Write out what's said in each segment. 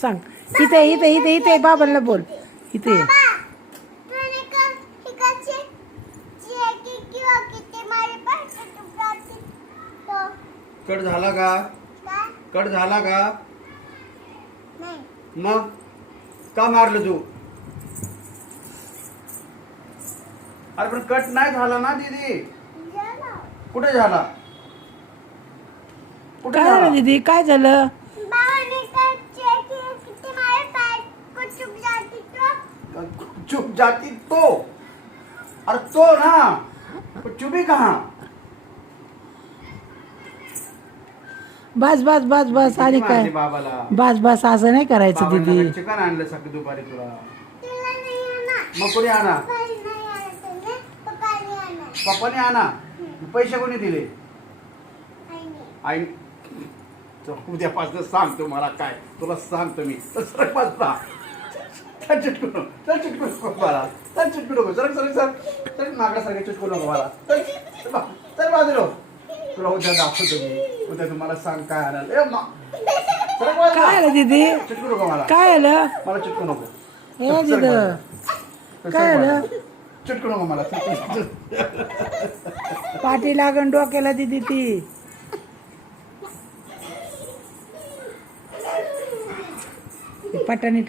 सांग. इथे इथे इथे इथे बाबांना बोल. इथे ये. कट झाला का? कट झाला का? मग का मारलं तू? अरे पण कट नाही झाला ना दीदी. कुठे झाला? कुठे काय झालं झाला? दीदी? काय झालं? चुप जाती तो. अरे तो ना, चुपी कहाँ? बस बस बस बस. आणि किती काय? मारली बाबाला? बस बस. असं नाही करायचं दीदी. चिकन आणलं सकाळी दुपारी तुला. मग कोणी आणा? पप्पाने आणा. पैसे कोणी दिले? आई. उद्यापासून सांगतो मला काय तुला सांगतो मी. सरक बसला. चल चिटकू नको. चल चिटकू नको मला. चल चिटकू नको. सरक सरक सरक. चल मागासारखे चिटकू नको मला. चल चल बाजूला. तुला उद्या दाखवतो मी. उद्या तुम्हाला सांग काय आणाल. सरक बाजूला. काय आलं दीदी? चिटकू नको मला. काय आलं? मला चिटकू नको. हे सरक दीदी बाजूला. काय आलं? चिटकू नको मला. पाठी लागण डोक्याला दीदी ती. पटानी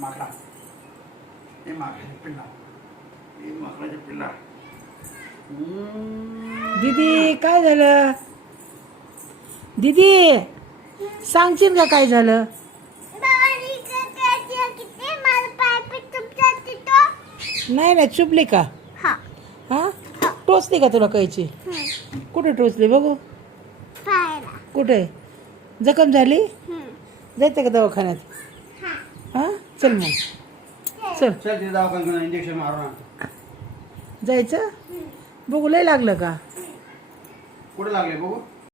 माकडा. हे माकडाचे पिल्ला. हे माकडाचे पिल्ला. दीदी काय झालं? दीदी सांगशील का काय झालं? नाही नाही चुपली का? हा टोचली का तुला कैची? कुठे टोचली बघू? कुठे? जखम झाली? जायचं का दवाखान्यात? हा चल मग चल. चल तिथे दवाखान्यात इंजेक्शन मारून आण. जायचं? बघू लय लागलं का? कुठे लागले बघू?